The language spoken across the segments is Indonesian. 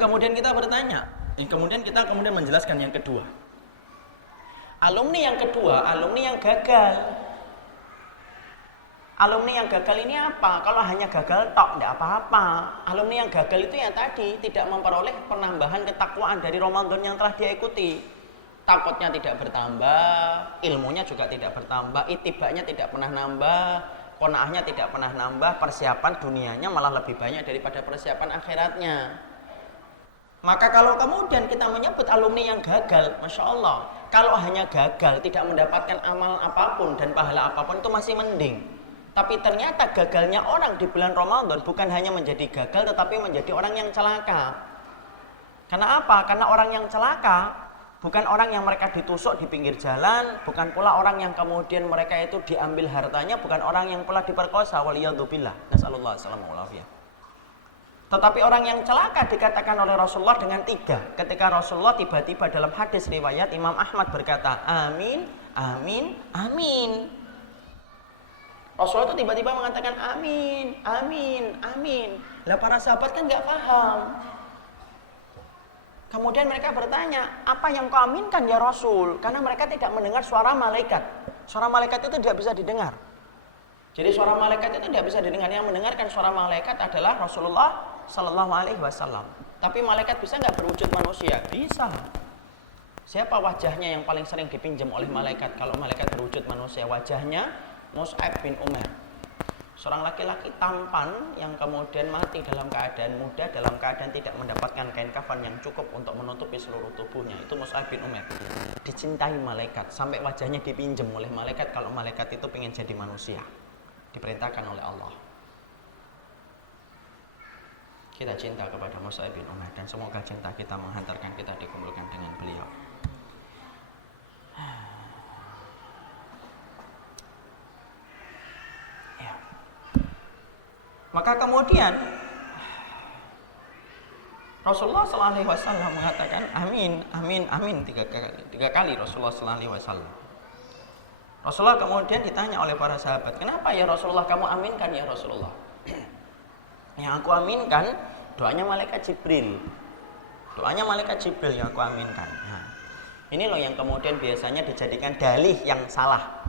kemudian kita bertanya, kemudian kita menjelaskan yang kedua. Alumni yang kedua, alumni yang gagal. Alumni yang gagal ini apa? Kalau hanya gagal tok, tidak apa-apa. Alumni yang gagal itu yang tadi tidak memperoleh penambahan ketakwaan dari Ramadan yang telah dia ikuti. Takutnya tidak bertambah, ilmunya juga tidak bertambah, itibaknya tidak pernah nambah, qanaahnya tidak pernah nambah, persiapan dunianya malah lebih banyak daripada persiapan akhiratnya. Maka kalau kemudian kita menyebut alumni yang gagal, Masya Allah, kalau hanya gagal tidak mendapatkan amal apapun dan pahala apapun itu masih mending. Tapi ternyata gagalnya orang di bulan Ramadan bukan hanya menjadi gagal tetapi menjadi orang yang celaka. Karena apa? Karena orang yang celaka bukan orang yang mereka ditusuk di pinggir jalan, bukan pula orang yang kemudian mereka itu diambil hartanya, bukan orang yang pula diperkosa, waliyadzubillah, nasallallahu alaihi. Tetapi orang yang celaka dikatakan oleh Rasulullah dengan 3. Ketika Rasulullah tiba-tiba dalam hadis riwayat Imam Ahmad berkata, amin, amin, amin. Rasulullah itu tiba-tiba mengatakan amin, amin, amin. Lah para sahabat kan nggak paham. Kemudian mereka bertanya, apa yang kau aminkan ya Rasul? Karena mereka tidak mendengar suara malaikat. Suara malaikat itu tidak bisa didengar. Jadi suara malaikat itu tidak bisa didengar. Yang mendengarkan suara malaikat adalah Rasulullah Sallallahu Alaihi Wasallam. Tapi malaikat bisa nggak berwujud manusia? Bisa. Siapa wajahnya yang paling sering dipinjam oleh malaikat? Kalau malaikat berwujud manusia, wajahnya Mus'ab bin Umair. Seorang laki-laki tampan yang kemudian mati dalam keadaan muda, dalam keadaan tidak mendapatkan kain kafan yang cukup untuk menutupi seluruh tubuhnya. Itu Mus'ab bin Umair. Dicintai malaikat, sampai wajahnya dipinjam oleh malaikat kalau malaikat itu pengen jadi manusia. Diperintahkan oleh Allah. Kita cinta kepada Mus'ab bin Umair dan semoga cinta kita menghantarkan kita dikumpulkan dengan beliau. Ya. Maka kemudian Rasulullah SAW mengatakan amin, amin, amin 3 kali Rasulullah SAW. Rasulullah kemudian ditanya oleh para sahabat, kenapa ya Rasulullah kamu aminkan ya Rasulullah? Yang aku aminkan doanya malaikat Jibril. Doanya malaikat Jibril yang aku aminkan. Nah, ini loh yang kemudian biasanya dijadikan dalih yang salah.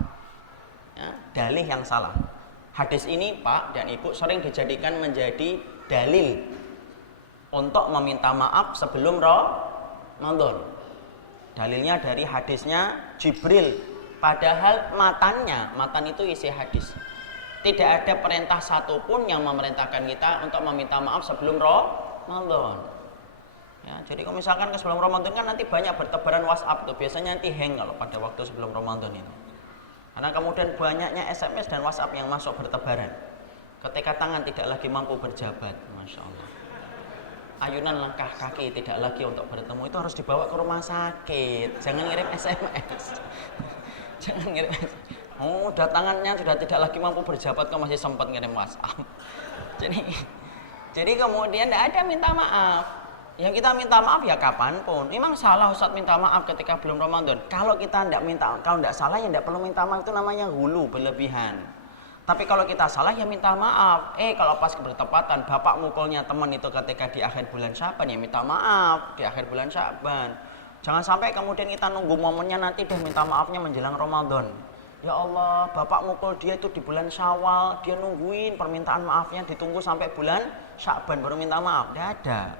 Ya, dalih yang salah. Hadis ini Pak dan Ibu sering dijadikan menjadi dalil untuk meminta maaf sebelum Ramadan. Dalilnya dari hadisnya Jibril. Padahal matan itu isi hadis. Tidak ada perintah satupun yang memerintahkan kita untuk meminta maaf sebelum Ramadan. Ya, jadi kalau misalkan ke sebelum Ramadan kan nanti banyak bertebaran WhatsApp tuh, biasanya nanti hang kalau pada waktu sebelum Ramadan ini. Karena kemudian banyaknya SMS dan WhatsApp yang masuk bertebaran. Ketika tangan tidak lagi mampu berjabat, Masya Allah. Ayunan langkah kaki tidak lagi untuk bertemu itu harus dibawa ke rumah sakit. Jangan ngirim SMS. Jangan ngirim SMS. Oh, udah tangannya sudah tidak lagi mampu berjabat kok masih sempat ngirim WhatsApp. Jadi kemudian tidak ada minta maaf. Yang kita minta maaf ya kapanpun. Memang salah Ustaz minta maaf ketika belum Ramadan. Kalau kita tidak minta, kalau tidak salah ya tidak perlu minta maaf, itu namanya hulu, berlebihan. Tapi kalau kita salah ya minta maaf. Kalau pas bertepatan bapak mukulnya teman itu ketika di akhir bulan Sya'ban ya minta maaf di akhir bulan Sya'ban. Jangan sampai kemudian kita nunggu momennya nanti deh minta maafnya menjelang Ramadan. Ya Allah, bapak mukul dia itu di bulan Syawal, dia nungguin permintaan maafnya ditunggu sampai bulan Sya'ban baru minta maaf. Tidak ada.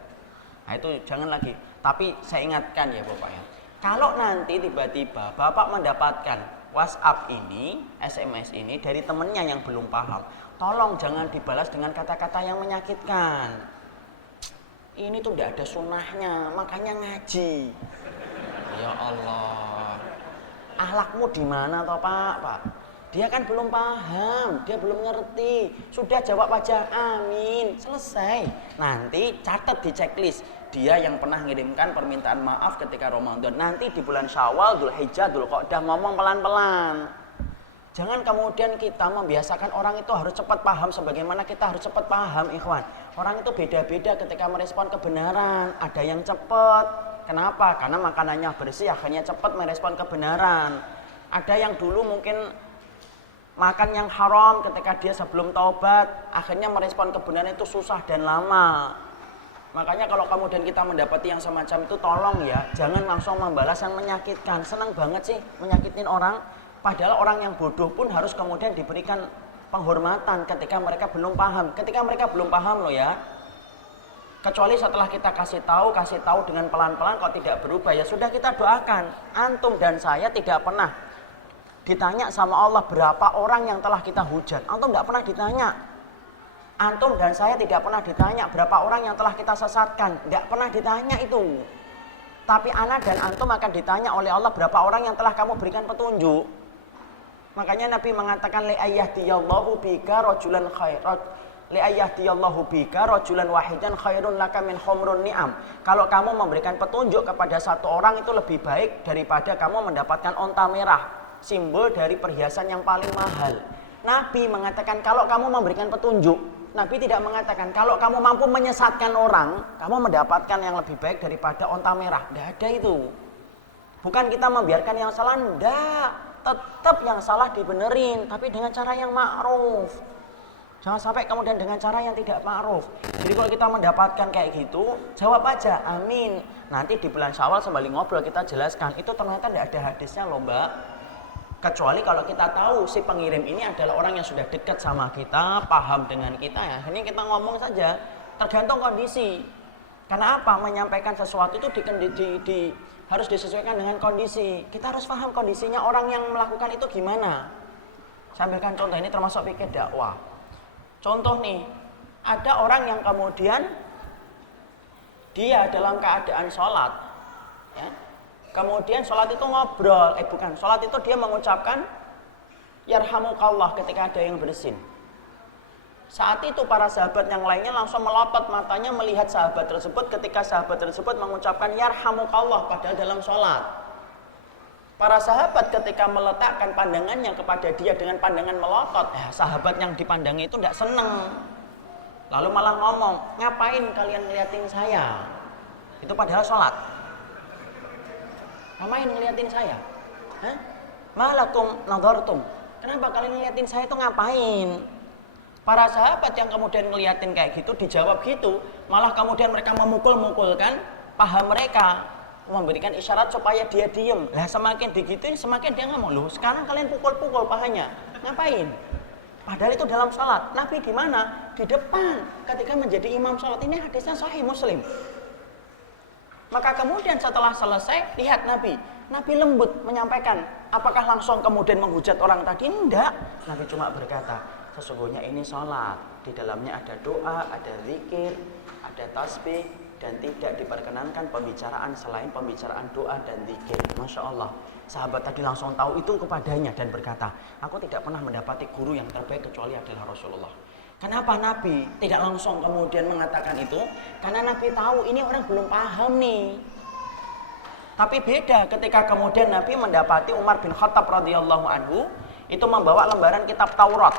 Nah itu jangan lagi. Tapi saya ingatkan ya Bapak ya, kalau nanti tiba-tiba Bapak mendapatkan WhatsApp ini, SMS ini dari temennya yang belum paham, tolong jangan dibalas dengan kata-kata yang menyakitkan. Ini tuh tidak ada sunnahnya, makanya ngaji. Ya Allah, akhlakmu di mana toh Pak? Dia kan belum paham, dia belum ngerti. Sudah jawab aja amin, selesai. Nanti catat di checklist. Dia yang pernah ngirimkan permintaan maaf ketika Ramadan. Nanti di bulan Syawal, Dzulhijjah, Dzulqa'dah ngomong pelan-pelan. Jangan kemudian kita membiasakan orang itu harus cepat paham sebagaimana kita harus cepat paham, ikhwan. Orang itu beda-beda ketika merespon kebenaran. Ada yang cepat. Kenapa? Karena makanannya bersih, akhirnya cepat merespon kebenaran. Ada yang dulu mungkin makan yang haram ketika dia sebelum taubat, akhirnya merespon kebenaran itu susah dan lama. Makanya kalau kemudian kita mendapati yang semacam itu, tolong ya, jangan langsung membalas yang menyakitkan. Senang banget sih menyakitin orang, padahal orang yang bodoh pun harus kemudian diberikan penghormatan ketika mereka belum paham. Ketika mereka belum paham loh ya. Kecuali setelah kita kasih tahu dengan pelan-pelan kok tidak berubah, ya sudah kita doakan. Antum dan saya tidak pernah ditanya sama Allah berapa orang yang telah kita hujat. Antum tidak pernah ditanya. Antum dan saya tidak pernah ditanya berapa orang yang telah kita sesatkan. Tidak pernah ditanya itu. Tapi ana dan antum akan ditanya oleh Allah berapa orang yang telah kamu berikan petunjuk. Makanya Nabi mengatakan li ayyahdiyallahu bika rajulan khairat. Li ayyahdiyallahu bika rajulan wahidan khairun laka min humrun ni'am. Kalau kamu memberikan petunjuk kepada satu orang itu lebih baik daripada kamu mendapatkan onta merah, simbol dari perhiasan yang paling mahal. Nabi mengatakan kalau kamu memberikan petunjuk. Nabi tidak mengatakan kalau kamu mampu menyesatkan orang, kamu mendapatkan yang lebih baik daripada onta merah. Tidak ada itu. Bukan kita membiarkan yang salah, tidak. Tetap yang salah dibenerin, tapi dengan cara yang ma'ruf. Jangan sampai kemudian dengan cara yang tidak ma'ruf. Jadi kalau kita mendapatkan kayak gitu, jawab aja, amin. Nanti di bulan Syawal sembari ngobrol kita jelaskan, itu ternyata tidak ada hadisnya loh mbak. Kecuali kalau kita tahu si pengirim ini adalah orang yang sudah dekat sama kita, paham dengan kita, ya akhirnya kita ngomong saja. Tergantung kondisi. Karena apa? Menyampaikan sesuatu itu harus disesuaikan dengan kondisi. Kita harus paham kondisinya orang yang melakukan itu gimana. Saya ambilkan contoh, ini termasuk fikih dakwah. Contoh nih, ada orang yang kemudian dia dalam keadaan sholat, ya. Kemudian sholat itu ngobrol, sholat itu dia mengucapkan yarhamukallah ketika ada yang bersin. Saat itu para sahabat yang lainnya langsung melotot matanya melihat sahabat tersebut ketika sahabat tersebut mengucapkan yarhamukallah padahal dalam sholat. Para sahabat ketika meletakkan pandangannya kepada dia dengan pandangan melotot, sahabat yang dipandangi itu tidak senang. Lalu malah ngomong, ngapain kalian ngeliatin saya? Itu padahal sholat. Ngapain ngeliatin saya? Hah? Malakum nadhartum. Kenapa kalian ngeliatin saya itu ngapain? Para sahabat yang kemudian ngeliatin kayak gitu, dijawab gitu, malah kemudian mereka memukul-mukulkan paha mereka, memberikan isyarat supaya dia diem. Lah semakin digituin, semakin dia ngomong, loh sekarang kalian pukul-pukul pahanya. Ngapain? Padahal itu dalam sholat. Nabi di mana? Di depan. Ketika menjadi imam sholat. Ini hadisnya Sahih Muslim. Maka kemudian setelah selesai, lihat Nabi. Nabi lembut menyampaikan. Apakah langsung kemudian menghujat orang tadi? Enggak. Nabi cuma berkata, sesungguhnya ini sholat. Di dalamnya ada doa, ada zikir, ada tasbih, dan tidak diperkenankan pembicaraan selain pembicaraan doa dan zikir. Masya Allah. Sahabat tadi langsung tahu itu kepadanya dan berkata, aku tidak pernah mendapati guru yang terbaik kecuali adalah Rasulullah. Kenapa Nabi tidak langsung kemudian mengatakan itu? Karena Nabi tahu ini orang belum paham nih. Tapi beda ketika kemudian Nabi mendapati Umar bin Khattab radhiyallahu anhu itu membawa lembaran kitab Taurat.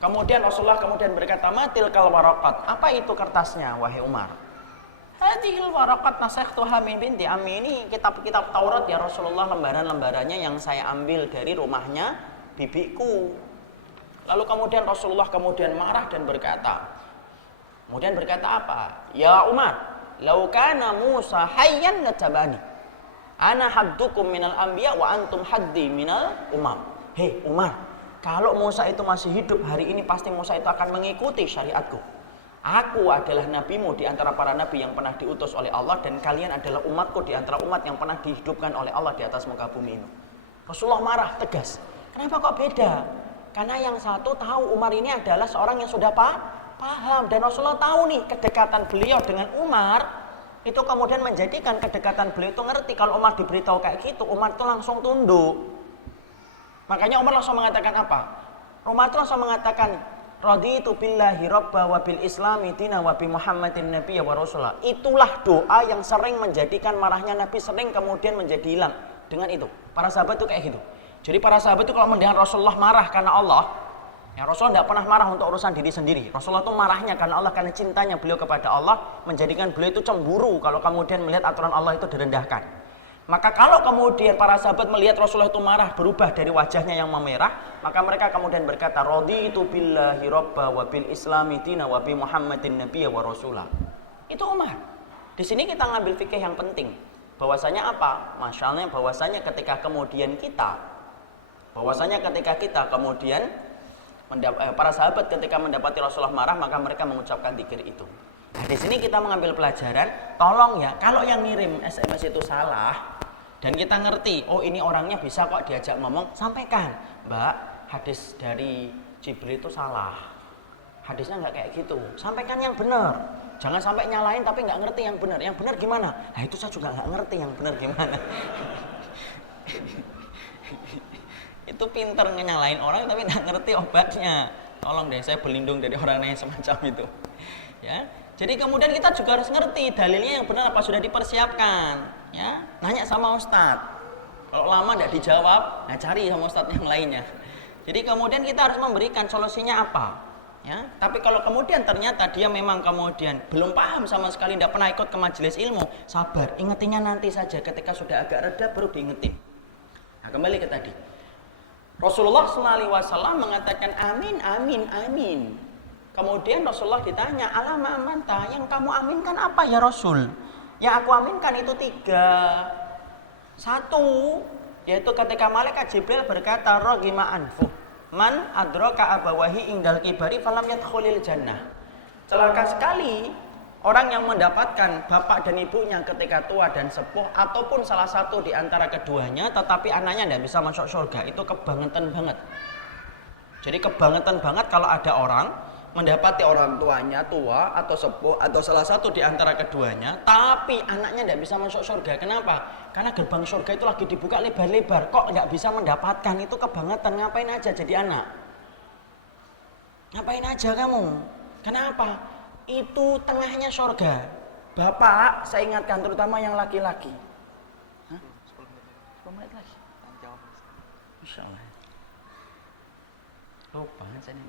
Kemudian Rasulullah kemudian berkata, matilkal waraqat. Apa itu kertasnya wahai Umar? Hadhil waraqat nasakhtuha min binti ammi. Ini kitab-kitab Taurat ya Rasulullah, lembaran-lembarannya yang saya ambil dari rumahnya bibiku. Lalu kemudian Rasulullah kemudian marah dan berkata, apa? Ya Umar, lau kana Musa hayyan latabani. Ana haddukum minal anbiya wa antum haddi minal umam. Hei Umar, kalau Musa itu masih hidup hari ini pasti Musa itu akan mengikuti syariatku. Aku adalah nabimu di antara para nabi yang pernah diutus oleh Allah, dan kalian adalah umatku di antara umat yang pernah dihidupkan oleh Allah di atas muka bumi ini. Rasulullah marah tegas. Kenapa kok beda? Karena yang satu tahu Umar ini adalah seorang yang sudah paham, dan Rasulullah tahu nih kedekatan beliau dengan Umar itu kemudian menjadikan kedekatan beliau itu ngerti kalau Umar diberitahu kayak gitu, Umar itu langsung tunduk. Makanya Umar langsung mengatakan apa? Umar itu langsung mengatakan, raditu billahi rabba wa bil islami dina wa bi Muhammadin nabiyya wa rasulah. Itulah doa yang sering menjadikan marahnya Nabi sering kemudian menjadi hilang dengan itu. Para sahabat itu kayak gitu. Jadi para sahabat itu kalau mendengar Rasulullah marah karena Allah, ya Rasulullah tidak pernah marah untuk urusan diri sendiri. Rasulullah itu marahnya karena Allah, karena cintanya beliau kepada Allah menjadikan beliau itu cemburu kalau kemudian melihat aturan Allah itu direndahkan. Maka kalau kemudian para sahabat melihat Rasulullah itu marah berubah dari wajahnya yang memerah, Maka mereka kemudian berkata, raditu billahi robba wa bil islami dina wa bi muhammadin nabiyya wa rasulah. Itu Umar. Di sini kita ngambil fikih yang penting. Bahwasanya apa? Masyaallah, bahwasanya ketika kita kemudian para sahabat ketika mendapati Rasulullah marah, maka mereka mengucapkan dzikir itu. Nah, di sini kita mengambil pelajaran, tolong ya, kalau yang ngirim SMS itu salah dan kita ngerti, oh ini orangnya bisa kok diajak ngomong, sampaikan, Mbak, hadis dari Jibril itu salah. Hadisnya nggak kayak gitu. Sampaikan yang benar. Jangan sampai nyalain tapi nggak ngerti yang benar. Yang benar gimana? Nah itu saya juga nggak ngerti yang benar gimana. Itu pinter nyalain orang tapi nggak ngerti obatnya. Tolong deh, saya berlindung dari orang yang semacam itu. Ya. Jadi kemudian kita juga harus ngerti dalilnya yang benar apa sudah dipersiapkan. Ya. Nanya sama ustadz. Kalau lama nggak dijawab, nah cari sama ustadz yang lainnya. Jadi kemudian kita harus memberikan solusinya apa. Ya, tapi kalau kemudian ternyata dia memang kemudian belum paham sama sekali, tidak pernah ikut ke majelis ilmu, sabar, ingetinnya nanti saja ketika sudah agak reda baru diingetin. Nah, kembali ke tadi. Rasulullah SAW mengatakan amin, amin, amin. Kemudian Rasulullah ditanya, alama amanta, yang kamu aminkan apa ya Rasul? Yang aku aminkan itu 3. 1, yaitu ketika malaikat Jibril berkata, ragima anfuh. Man adraka abawahi indal kibari falam yadkhulil jannah. Celaka sekali orang yang mendapatkan bapak dan ibunya ketika tua dan sepuh ataupun salah satu di antara keduanya tetapi anaknya tidak bisa masuk surga. Itu kebangetan banget. Jadi kebangetan banget kalau ada orang mendapati orang tuanya tua atau sepuh atau salah satu di antara keduanya tapi anaknya tidak bisa masuk surga. Kenapa? Karena gerbang surga itu lagi dibuka lebar-lebar, kok nggak bisa mendapatkan. Itu kebangetan. Ngapain aja jadi anak? Ngapain aja kamu? Kenapa? Itu tengahnya surga. Bapak, saya ingatkan terutama yang laki-laki. 10 menit lagi. Insya Allah. Lupa saya nih.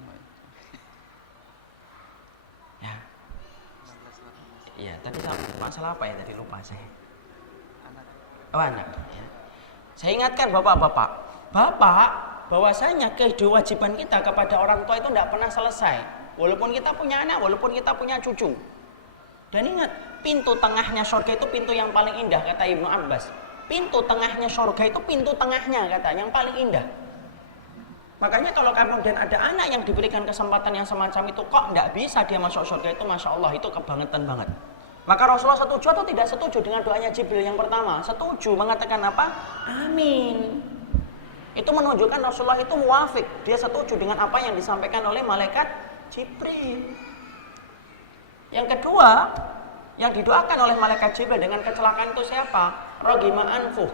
Ya. Iya, tadi masalah apa ya tadi lupa saya. Anak. Ya. Saya ingatkan bapak-bapak, bahwasanya kewajiban kita kepada orang tua itu tidak pernah selesai. Walaupun kita punya anak, walaupun kita punya cucu. Dan ingat, pintu tengahnya surga itu pintu yang paling indah, kata Ibnu Abbas. Pintu tengahnya surga itu pintu tengahnya, kata, yang paling indah. Makanya kalau kemudian ada anak yang diberikan kesempatan yang semacam itu, kok tidak bisa dia masuk surga, itu Masya Allah, itu kebangetan banget. Maka Rasulullah setuju atau tidak setuju dengan doanya Jibril yang pertama? Setuju, mengatakan apa? Amin. Itu menunjukkan Rasulullah itu muafik, dia setuju dengan apa yang disampaikan oleh malaikat Jibril. Yang kedua, yang didoakan oleh malaikat Jibril dengan kecelakaan itu siapa? Ragima anfuh.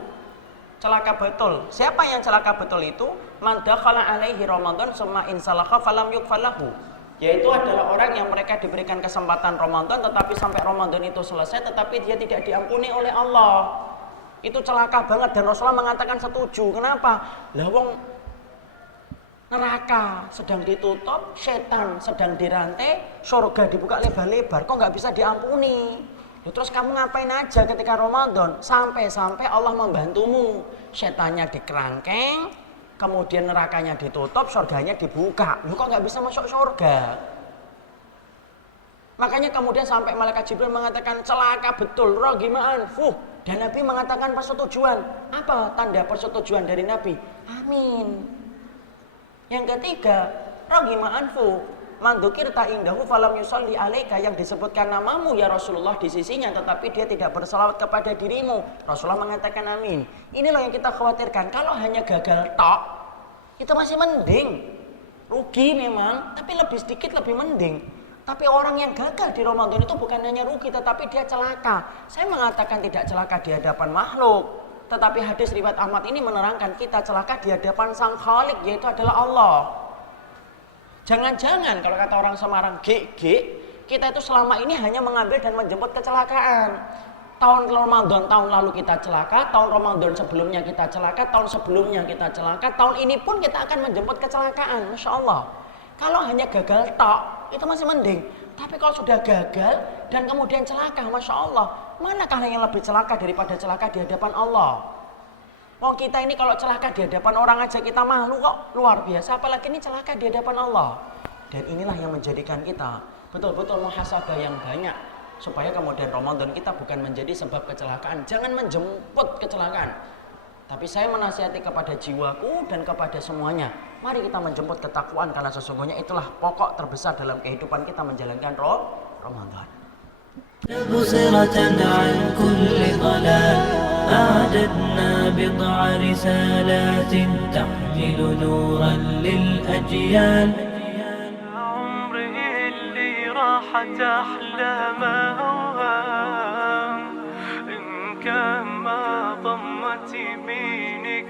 Celaka betul. Siapa yang celaka betul itu? Man dakhala alaihi Ramadan summa insalakha falam yukfalahu. Yaitu adalah orang yang mereka diberikan kesempatan Ramadan tetapi sampai Ramadan itu selesai tetapi dia tidak diampuni oleh Allah. Itu celaka banget dan Rasulullah mengatakan setuju. Kenapa? Lah wong neraka sedang ditutup, setan sedang dirantai, surga dibuka lebar-lebar, kok nggak bisa diampuni? Ya, terus kamu ngapain aja ketika Ramadan? Sampai-sampai Allah membantumu. Setannya dikerangkeng, kemudian nerakanya ditutup, surganya dibuka. Lu kok nggak bisa masuk surga? Makanya kemudian sampai malaikat Jibril mengatakan celaka betul, ragima anfuh. Dan Nabi mengatakan persetujuan. Apa tanda persetujuan dari Nabi? Amin. Yang ketiga, ragima anfuh. Mandukirta indahu falam yusalli alaika, yang disebutkan namamu ya Rasulullah di sisinya tetapi dia tidak berselawat kepada dirimu. Rasulullah mengatakan amin. Ini loh yang kita khawatirkan. Kalau hanya gagal tok, itu masih mending. Rugi memang, tapi lebih sedikit lebih mending. Tapi orang yang gagal di Ramadan itu bukan hanya rugi tetapi dia celaka. Saya mengatakan tidak celaka di hadapan makhluk, tetapi hadis riwayat Ahmad ini menerangkan kita celaka di hadapan Sang Khalik, yaitu adalah Allah. Jangan-jangan kalau kata orang Semarang GG, kita itu selama ini hanya mengambil dan menjemput kecelakaan. Tahun Ramadan tahun lalu kita celaka, tahun Ramadan sebelumnya kita celaka, tahun sebelumnya kita celaka, tahun ini pun kita akan menjemput kecelakaan. Masya Allah. Kalau hanya gagal tok, itu masih mending. Tapi kalau sudah gagal dan kemudian celaka, Masya Allah, manakah yang lebih celaka daripada celaka di hadapan Allah? Wong kita ini kalau celaka di hadapan orang aja kita malu kok, luar biasa, apalagi ini celaka di hadapan Allah. Dan inilah yang menjadikan kita betul-betul muhasabah yang banyak, supaya kemudian Ramadan kita bukan menjadi sebab kecelakaan. Jangan menjemput kecelakaan. Tapi saya menasihati kepada jiwaku dan kepada semuanya, mari kita menjemput ketakwaan, karena sesungguhnya itulah pokok terbesar dalam kehidupan kita menjalankan Ramadan. تبصرة عن كل ضلال أعددنا بضع رسالات تحمل نورا للأجيال عمره اللي راحت أحلامه أوهام إن كان ما ضمت يميني